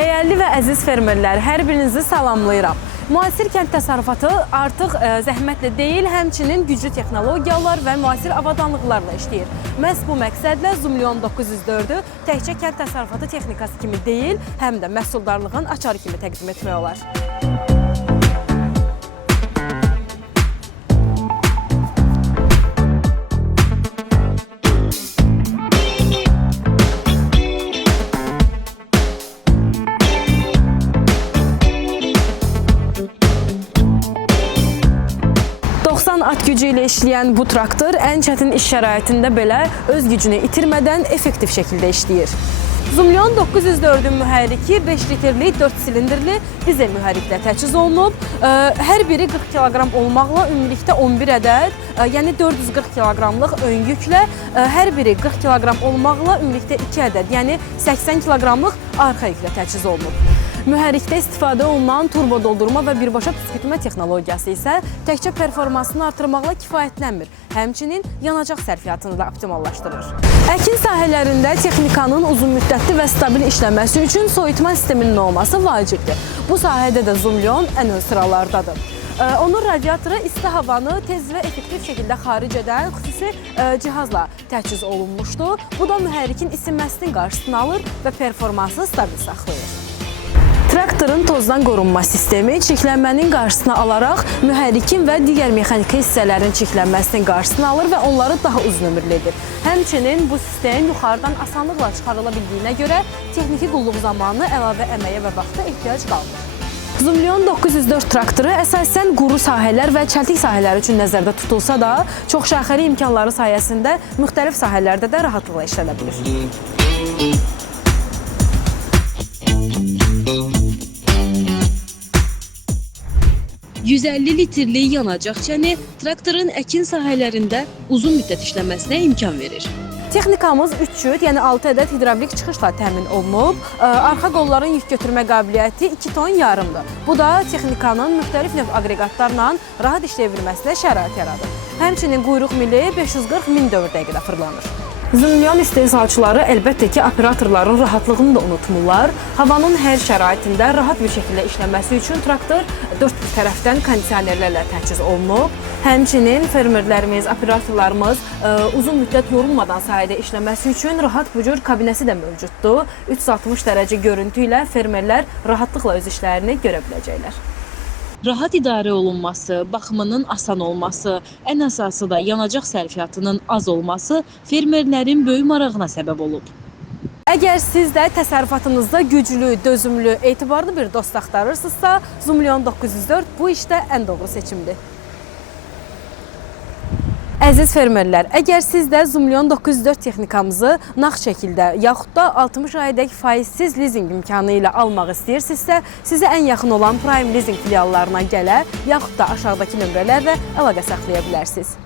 Dəyərli və əziz fermerlər, hər birinizi salamlayıram. Müasir kənd təsərrüfatı artıq zəhmətlə deyil, həmçinin güclü texnologiyalar və müasir avadanlıqlarla işləyir. Məhz bu məqsədlə Zumlion 904-ü təkcə kənd təsərrüfatı texnikası kimi deyil, həm də məhsuldarlığın açarı kimi təqdim etmək olar. At gücü ilə işləyən bu traktor ən çətin iş şəraitində belə öz gücünü itirmədən effektiv şəkildə işləyir. Zumlion 904-ün mühərriki 5 litrli 4 silindrli dizel mühərriklə təchiz olunub. Hər biri 40 kiloqram olmaqla ümumilikdə 11 ədəd, yəni 440 kiloqramlıq ön yüklə, hər biri 40 kiloqram olmaqla ümumilikdə 2 ədəd, yəni 80 kiloqramlıq arxa yüklə təchiz olunub. Mühərrikdə istifadə olunan turbo doldurma və birbaşa püskürtmə texnologiyası isə təkcə performansını artırmaqla kifayətlənmir, həmçinin yanacaq sərfiyyatını da optimallaşdırır. Əkin sahələrində texnikanın uzun müddətli və stabil işləməsi üçün soyutma sisteminin olması vacibdir. Bu sahədə də Zumlion ən ön sıralardadır. Onun radiatoru isti havanı tez və effektiv şəkildə xaric edən xüsusi cihazla təchiz olunmuşdur. Bu da mühərrikin isinməsinin qarşısını alır və performansını stabil saxlayır. Traktorun tozdan qorunma sistemi çirklənmənin qarşısını alaraq mühərrikin və digər mexaniki hissələrin çirklənməsinin qarşısını alır və onları daha uzun ömürlü edir. Həmçinin bu sistem yuxarıdan asanlıqla çıxarıla bildiyinə görə texniki qulluq zamanı əlavə əməyə və vaxta ehtiyac qalmır. Zumlion 904 traktoru əsasən quru sahələr və çəltik sahələri üçün nəzərdə tutulsa da, çoxşaxəli imkanları sayəsində müxtəlif sahələrdə də rahatlıqla işlədə bilir. 150 litrli yanacaq çəni traktorun əkin sahələrində uzun müddət işləməsinə imkan verir. Texnikamız 3 cüt, yəni 6 ədəd hidravlik çıxışla təmin olunub. Arxa qolların yük götürmə qabiliyyəti 2 ton yarımdır. Bu da texnikanın müxtəlif növ aqreqatlarla rahat işləyə bilməsinə şərait yaradır. Həmçinin quyruq mili 540-1000 dövr dəqiqədə fırlanır. Zumlion istehsalçıları əlbəttə ki, operatorların rahatlığını da unutmurlar. Havanın hər şəraitində rahat bir şəkildə işləməsi üçün traktor 4 tərəfdən kondisionerlərlə təchiz olunub. Həmçinin fermerlərimiz, operatorlarımız uzun müddət yorulmadan sahədə işləməsi üçün rahat bu cür kabinəsi də mövcuddur. 360 dərəcə görüntü ilə fermerlər rahatlıqla öz işlərini görə biləcəklər. Rahat idarə olunması, baxımının asan olması, ən əsası da yanacaq sərfiyyatının az olması fermerlərin böyük marağına səbəb olub. Əgər siz də təsərrüfatınızda güclü, dözümlü, etibarlı bir dost axtarırsınızsa, Zumlion 904 bu işdə ən doğru seçimdir. Əziz fermerlər, əgər siz də Zumlion 904 texnikamızı nağd şəkildə yaxud da 60 aydək faizsiz lizing imkanı ilə almaq istəyirsinizsə, sizə ən yaxın olan Prime Leasing filiallarına gələ, yaxud da aşağıdakı nömrələrlə əlaqə saxlaya bilərsiniz.